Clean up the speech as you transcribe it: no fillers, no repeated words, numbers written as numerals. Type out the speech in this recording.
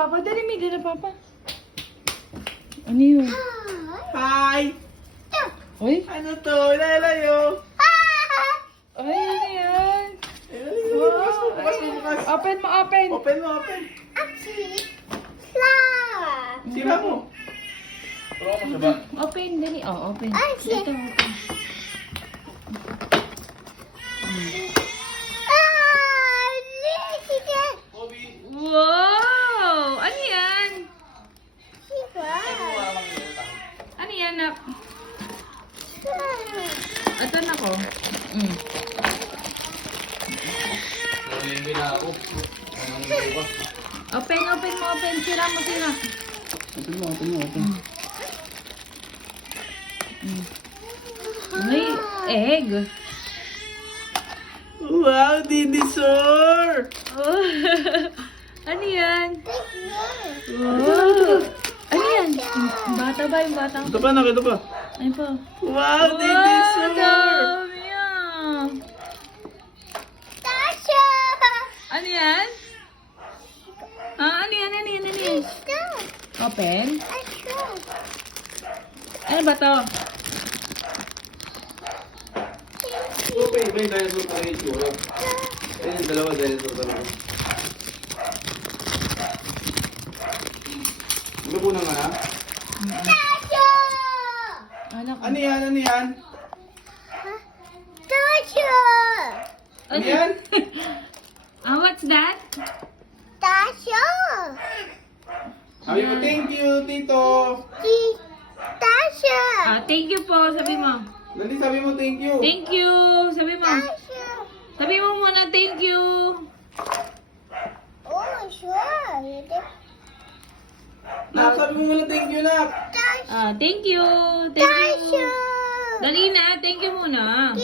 Papa. Dali, may dala, Papa. Ano yun? Hi! Uy. Ano to? Lalayo! Ay, ano yan? Bukas mo, bukas. Open mo, open. Open mo, open. Sira mo. Turo mo sa ba? Open, dali. Oh, open. Ay, shit. Ito, open. Wow! Ano yan? Ano yan, nak? Ito na ko. Mm. Open, open mo, open. Sira mo, sira. Open mo, open mo, open. May egg. Wow, dinosaur! Oh. Ano yan? Wow. Ano yan? Bata ba yung bata? Ito pa, nakita pa. Ayun po. Wow, dinosaur! Dami yan. Ano yan? Ano yan? Ano yan? Ano yan? Open? Ano ba to? Okay, may dinosaur pa rin itsura. Ayun, dalawa dinosaur talaga. Ano po na nga? Anak. Ano yan? Ano yan? Ano yan? What's that? Sabi mo, thank you, tito. Thank you po. Sabi mo. Dali, sabi mo, thank you. Thank you. Sabi mo. Sabi mo muna thank you. Nak, sabi mo muna thank you, nak. Thank you. Thank you. Dali na. Thank you muna.